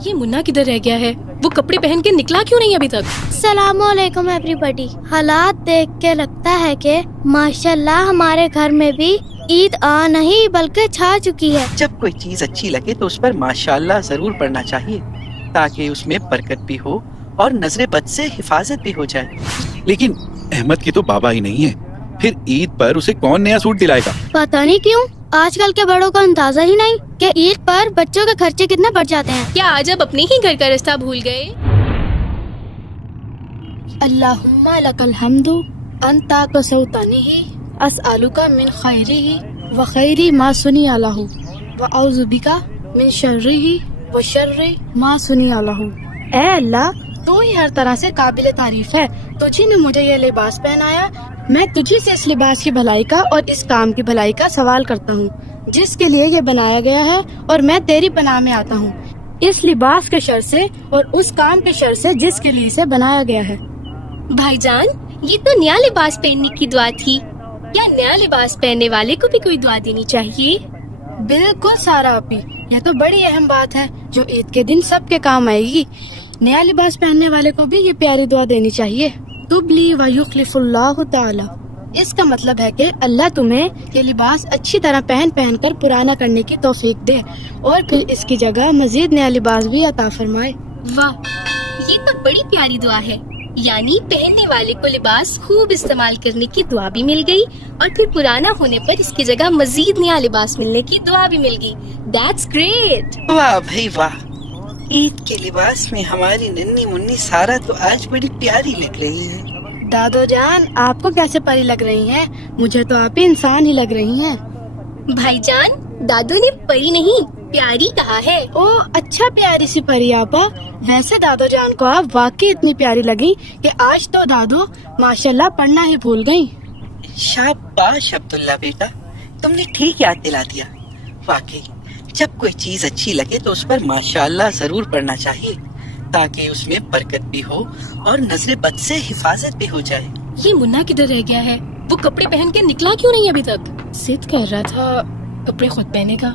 یہ منا کدھر رہ گیا ہے؟ وہ کپڑے پہن کے نکلا کیوں نہیں ابھی تک؟ السلام علیکم ایوری بڈی. حالات دیکھ کے لگتا ہے کہ ماشاءاللہ ہمارے گھر میں بھی عید آ نہیں بلکہ چھا چکی ہے. جب کوئی چیز اچھی لگے تو اس پر ماشاءاللہ ضرور پڑھنا چاہیے تاکہ اس میں برکت بھی ہو اور نظر بد سے حفاظت بھی ہو جائے. لیکن احمد کی تو بابا ہی نہیں ہے، پھر عید پر اسے کون نیا سوٹ دلائے گا؟ پتہ نہیں کیوں آج کل کے بڑوں کا اندازہ ہی نہیں کہ عید پر بچوں کے خرچے کتنے بڑھ جاتے ہیں. کیا آج اب اپنے ہی گھر کا رستہ بھول گئے؟ اللہم لک الحمد انت کسوتنی اسألک من خیرہ وخیر ما صنع لہ واعوذ بک من شرہ وشر ما صنع لہ. اے اللہ، تو ہی ہر طرح سے قابل تعریف ہے. تجھی نے مجھے یہ لباس پہنایا، میں تجھی سے اس لباس کی بھلائی کا اور اس کام کی بھلائی کا سوال کرتا ہوں جس کے لیے یہ بنایا گیا ہے، اور میں تیری پناہ میں آتا ہوں اس لباس کے شر سے اور اس کام کے شر سے جس کے لیے اسے بنایا گیا ہے. بھائی جان، یہ تو نیا لباس پہننے کی دعا تھی. کیا نیا لباس پہننے والے کو بھی کوئی دعا دینی چاہیے؟ بالکل سارا اپی، یہ تو بڑی اہم بات ہے جو عید کے دن سب کے کام آئے گی. نیا لباس پہننے والے کو بھی یہ پیاری دعا دینی چاہیے. تبلی و یخلف اللہ تعالی. اس کا مطلب ہے کہ اللہ تمہیں یہ لباس اچھی طرح پہن کر پرانا کرنے کی توفیق دے اور پھر اس کی جگہ مزید نیا لباس بھی عطا فرمائے. واہ، یہ تو بڑی پیاری دعا ہے. یعنی پہننے والے کو لباس خوب استعمال کرنے کی دعا بھی مل گئی اور پھر پرانا ہونے پر اس کی جگہ مزید نیا لباس ملنے کی دعا بھی مل گئی. That's great. واہ بھائی واہ، عید کے لباس میں ہماری ننھی منی سارا تو آج بڑی پیاری لگ رہی ہے. دادو جان، آپ کو کیسے پری لگ رہی ہیں؟ مجھے تو آپ انسان ہی لگ رہی ہیں. بھائی جان، دادو نے پری نہیں پیاری کہا ہے. او اچھا، پیاری سی پری آپا. ویسے دادو جان کو آپ واقعی اتنی پیاری لگی کہ آج تو دادو ماشاءاللہ پڑھنا ہی بھول گئی. شاباش عبداللہ بیٹا، تم نے ٹھیک یاد دلا دیا. واقعی جب کوئی چیز اچھی لگے تو اس پر ماشاءاللہ ضرور پڑھنا چاہیے تاکہ اس میں برکت بھی ہو اور نظر بد سے حفاظت بھی ہو جائے. یہ منا کدھر رہ گیا ہے؟ وہ کپڑے پہن کے نکلا کیوں نہیں ابھی تک؟ ضد کر رہا تھا کپڑے خود پہنے کا.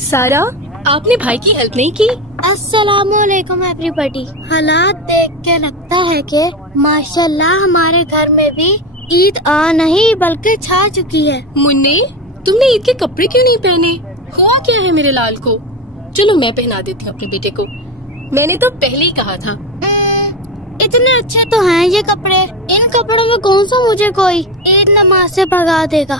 سارا، آپ نے بھائی کی ہیلپ نہیں کی؟ السلام علیکم ایوری بڈی. حالات دیکھ کے لگتا ہے کہ ماشاءاللہ ہمارے گھر میں بھی عید آ نہیں بلکہ چھا چکی ہے. منی، تم نے عید کے کپڑے کیوں نہیں پہنے؟ ہوا کیا ہے میرے لال کو؟ چلو میں پہنا دیتی ہوں اپنے بیٹے کو. میں نے تو پہلے ہی کہا تھا. اتنے اچھے تو ہیں یہ کپڑے، ان کپڑوں میں کون سا مجھے کوئی عید نماز سے بھگا دے گا.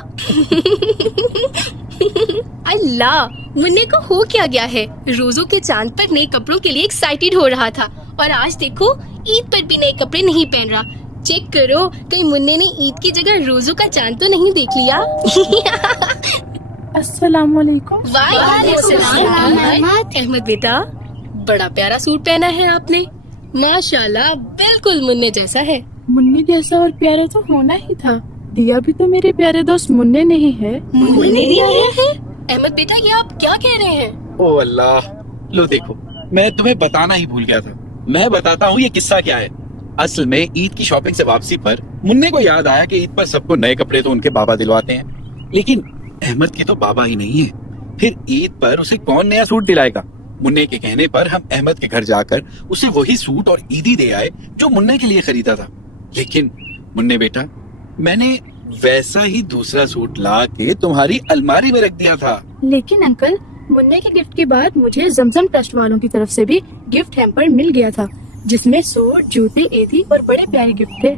اللہ، منی کو ہو کیا گیا ہے؟ روزوں کے چاند پر نئے کپڑوں کے لیے ایکسائٹیڈ ہو رہا تھا اور آج دیکھو عید پر بھی نئے کپڑے نہیں پہن رہا. چیک کرو کہیں منی نے عید کی جگہ روزوں کا چاند تو نہیں دیکھ لیا. السلام علیکم. وعلیکم السلام. احمد بیٹا، بڑا پیارا سوٹ پہنا ہے آپ نے. ماشاءاللہ بالکل منی جیسا ہے. منی جیسا اور پیارا تو ہونا ہی تھا. دیا بھی تو میرے پیارے دوست منی نہیں ہے. منی دیا ہے؟ احمد بیٹا، یہ آپ کیا کہہ رہے ہیں؟ او اللہ، لو دیکھو، میں تمہیں بتانا ہی بھول گیا تھا. میں بتاتا ہوں یہ قصہ کیا ہے. اصل میں عید کی شاپنگ سے واپسی پر منی کو یاد آیا کہ عید پر سب کو نئے کپڑے تو ان کے بابا دلواتے ہیں، لیکن احمد کی تو بابا ہی نہیں ہے. پھر عید پر اسے کون نیا سوٹ دلائے گا؟ منی کے کہنے پر ہم احمد کے گھر جا کر اسے وہی سوٹ اور عیدی دے آئے جو منی کے لیے خریدا تھا. لیکن منی بیٹا، میں نے ویسا ہی دوسرا سوٹ لا کے تمہاری الماری میں رکھ دیا تھا. لیکن انکل، منی کے گفٹ کے بعد مجھے زمزم ٹرسٹ والوں کی طرف سے بھی گفٹ ہیمپر مل گیا تھا جس میں سوٹ، جوتے، عیدی اور بڑے پیارے گفٹ تھے.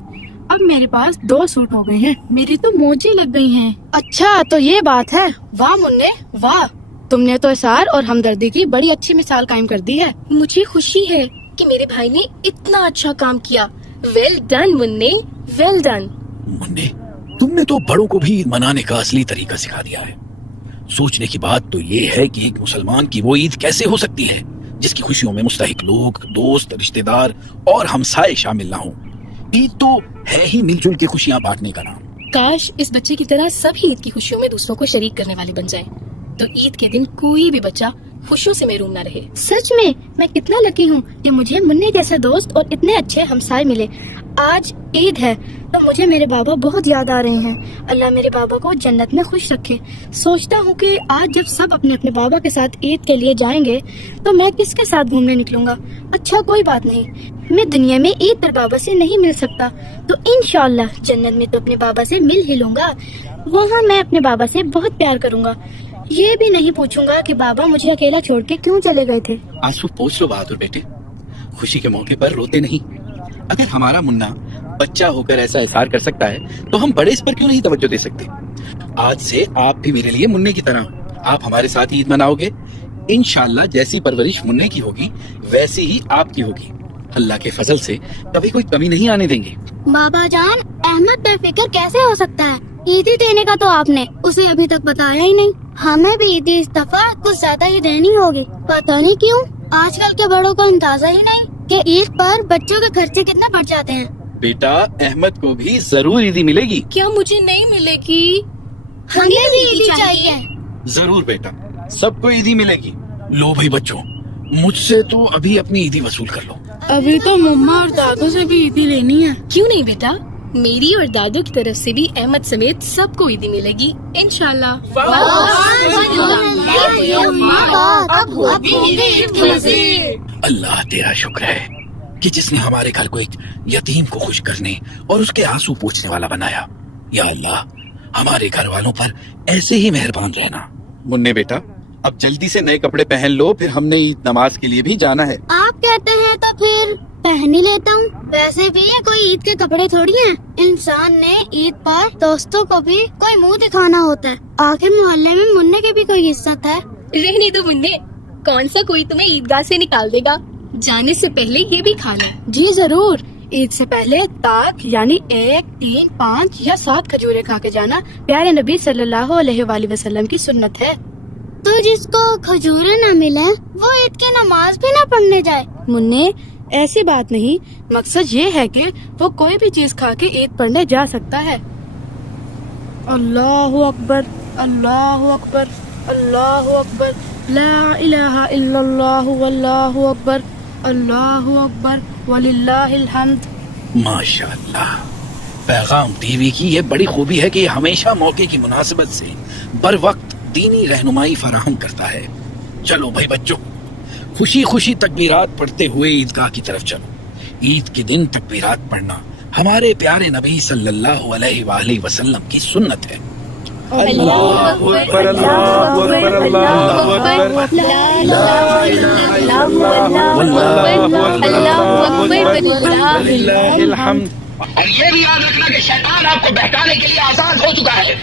اب میرے پاس 2 سوٹ ہو گئے ہیں. میری تو موجیں لگ گئی ہیں. اچھا تو یہ بات ہے. واہ منی واہ، تم نے تو اثار اور ہمدردی کی بڑی اچھی مثال قائم کر دی ہے. مجھے خوشی ہے کہ میرے بھائی نے اتنا اچھا کام کیا. ویل ڈن منی، ویل ڈن. منی، تم نے تو بڑوں کو بھی عید منانے کا اصلی طریقہ سکھا دیا ہے. سوچنے کی بات تو یہ ہے کہ ایک مسلمان کی وہ عید کیسے ہو سکتی ہے جس کی خوشیوں میں مستحق لوگ، دوست، رشتہ دار اور ہمسائے شامل نہ ہوں. عید تو ہے ہی مل جل کے خوشیاں بانٹنے کا نام. کاش اس بچے کی طرح سب ہی عید کی خوشیوں میں دوسروں کو شریک کرنے والے بن جائیں تو عید کے دن کوئی بھی بچہ खुशियों से महरूम न रहे। सच में मैं कितना लकी हूँ कि मुझे मुन्ने जैसे दोस्त और इतने अच्छे हमसाए मिले। आज ईद है तो मुझे मेरे बाबा बहुत याद आ रहे हैं। अल्लाह मेरे बाबा को जन्नत में खुश रखे। सोचता हूँ कि आज जब सब अपने अपने बाबा के साथ ईद के लिए जाएंगे तो मैं किसके साथ घूमने निकलूंगा। अच्छा कोई बात नहीं, मैं दुनिया में ईद पर बाबा से नहीं मिल सकता तो इंशाअल्लाह जन्नत में तो अपने बाबा से मिल ही लूंगा। वहाँ मैं अपने बाबा से बहुत प्यार करूंगा। ये भी नहीं पूछूंगा कि बाबा मुझे अकेला छोड़ के क्यों चले गए थे। आंसू पोंछ लो बहादुर बेटे, खुशी के मौके पर रोते नहीं। अगर हमारा मुन्ना बच्चा होकर ऐसा इज़हार कर सकता है तो हम बड़े इस पर क्यों नहीं तवज्जो दे सकते। आज से आप भी मेरे लिए मुन्ने की तरह, आप हमारे साथ ईद मनाओगे। इंशाअल्लाह जैसी परवरिश मुन्ने की होगी वैसी ही आपकी होगी। अल्लाह के फजल से कभी कोई कमी नहीं आने देंगे। बाबा जान, अहमद बेफिक्र कैसे हो सकता है? ईदी देने का तो आपने उसे अभी तक बताया ही नहीं। हमें भी ईदी इस दफा कुछ ज्यादा ही देनी होगी। पता नहीं क्यों आजकल के बड़ों को अंदाजा ही नहीं कि ईद पर बच्चों के खर्चे कितने बढ़ जाते हैं। बेटा अहमद को भी जरूर ईदी मिलेगी। क्या मुझे नहीं मिलेगी? हमें भी ईदी चाहिए। जरूर बेटा, सबको ईदी मिलेगी। लो भाई बच्चों, मुझसे तो अभी अपनी ईदी वसूल कर लो। अभी तो मम्मा और दादू से भी ईदी लेनी है। क्यों नहीं बेटा, मेरी और दादू की तरफ से भी अहमद समेत सबको ईदी मिलेगी इंशाल्लाह। अल्लाह तेरा शुक्र है कि जिसने हमारे घर को एक यतीम को खुश करने और उसके आंसू पोंछने वाला बनाया। या अल्लाह हमारे घर वालों पर ऐसे ही मेहरबान रहना। मुन्ने बेटा अब जल्दी से नए कपड़े पहन लो, फिर हमने ईद नमाज के लिए भी जाना है। आप कहते हैं तो फिर पहन ही लेता हूँ। वैसे भी ये कोई ईद के कपड़े थोड़ी हैं। इंसान ने ईद पर दोस्तों को भी कोई मुंह दिखाना होता है। आखिर मोहल्ले में मुन्ने की भी कोई इज्जत है। रहने दो मुन्ने, कौन सा कोई तुम्हें ईदगाह से निकाल देगा। जाने से पहले ये भी खा लो। जी जरूर, ईद से पहले ताक यानी 1, 3, 5 या 7 खजूरें खा के जाना प्यारे नबी सल्लल्लाहु अलैहि वसल्लम की सुन्नत है। तो जिसको खजूरें न मिले वो ईद की नमाज भी न पढ़ने जाए। मुन्ने ऐसी बात नहीं, मकसद ये है कि वो कोई भी चीज खा के ईद पढ़ने जा सकता है। अल्लाहु अकबर, अल्लाहु अकबर, अल्लाहु अकबर, ला इलाहा इल्लल्लाहु वल्लाहु अकबर, अल्लाहु अकबर वलिल्लाहिल हम्द। माशाअल्लाह, पैगाम टीवी की ये बड़ी खूबी है कि ये हमेशा मौके की मुनासिबत से बर वक्त दीनी रहनुमाई फराहम करता है। चलो भाई बच्चों, खुशी खुशी तकबीरात पढ़ते हुए ईदगाह की तरफ चलो। ईद के दिन तकबीरात पढ़ना हमारे प्यारे नबी सल्लल्लाहु अलैहि वसल्लम की सुन्नत है। अल्लाहु अकबर, अल्लाहु अकबर, अल्लाहु अकबर, लिल्लाहिल हम्द। और ये भी याद रखना कि शैतान आपको बहकाने के लिए आजाद हो चुका है,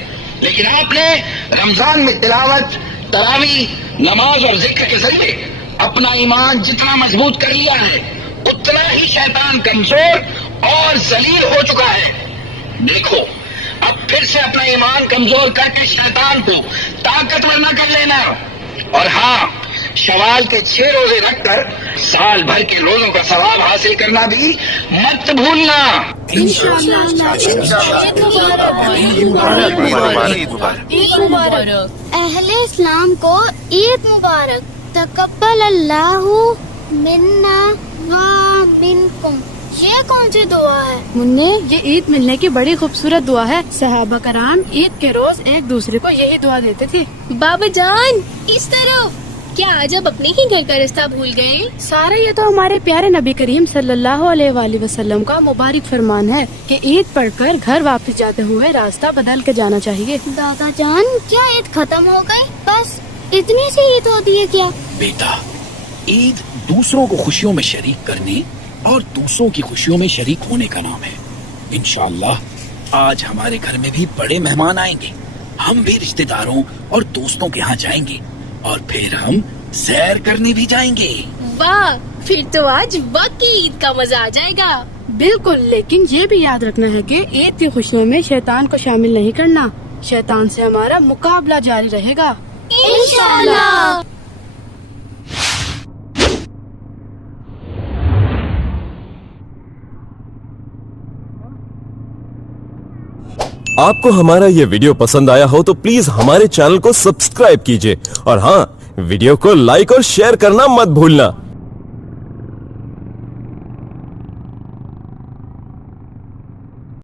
लेकिन आपने रमजान में तिलावत, तरावी, नमाज और जिक्र के जरिए अपना ईमान जितना मजबूत कर लिया है उतना ही शैतान कमजोर और जलील हो चुका है। देखो, अब फिर से अपना ईमान कमजोर करके शैतान को ताकतवर न कर लेना। और हाँ, शवाल के 6 रोजे रखकर साल भर के रोजों का सवाब हासिल करना भी मत भूलना। अहले इस्लाम को ईद मुबारक। तकब्बल अल्लाहु मिन्ना व मिनकुम। ये कौन सी दुआ है? मुन्ने ये ईद मिलने की बड़ी खूबसूरत दुआ है। सहाबा कराम ईद के रोज एक दूसरे को यही दुआ देते थे। बाबा जान, इस तरफ। क्या आज आप अपने ही घर का रास्ता भूल गए? सारा ये तो हमारे प्यारे नबी करीम सल्लल्लाहु अलैहि वसल्लम का मुबारक फरमान है कि ईद पढ़कर घर वापस जाते हुए रास्ता बदल के जाना चाहिए। दादा जान, क्या ईद खत्म हो गई? बस इतनी सी ईद होती है क्या? बेटा, ईद दूसरों को खुशियों में शरीक करने और दूसरों की खुशियों में शरीक होने का नाम है। इंशाअल्लाह आज हमारे घर में भी बड़े मेहमान आएंगे। हम भी रिश्तेदारों और दोस्तों के यहाँ जाएंगे और फिर हम सैर करने भी जाएंगे। वाह, फिर तो आज वाकई ईद का मजा आ जाएगा। बिल्कुल, लेकिन ये भी याद रखना है कि ईद की खुशियों में शैतान को शामिल नहीं करना। शैतान से हमारा मुकाबला जारी रहेगा इंशाअल्लाह। आपको हमारा ये वीडियो पसंद आया हो तो प्लीज हमारे चैनल को सब्सक्राइब कीजिए और हाँ, वीडियो को लाइक और शेयर करना मत भूलना।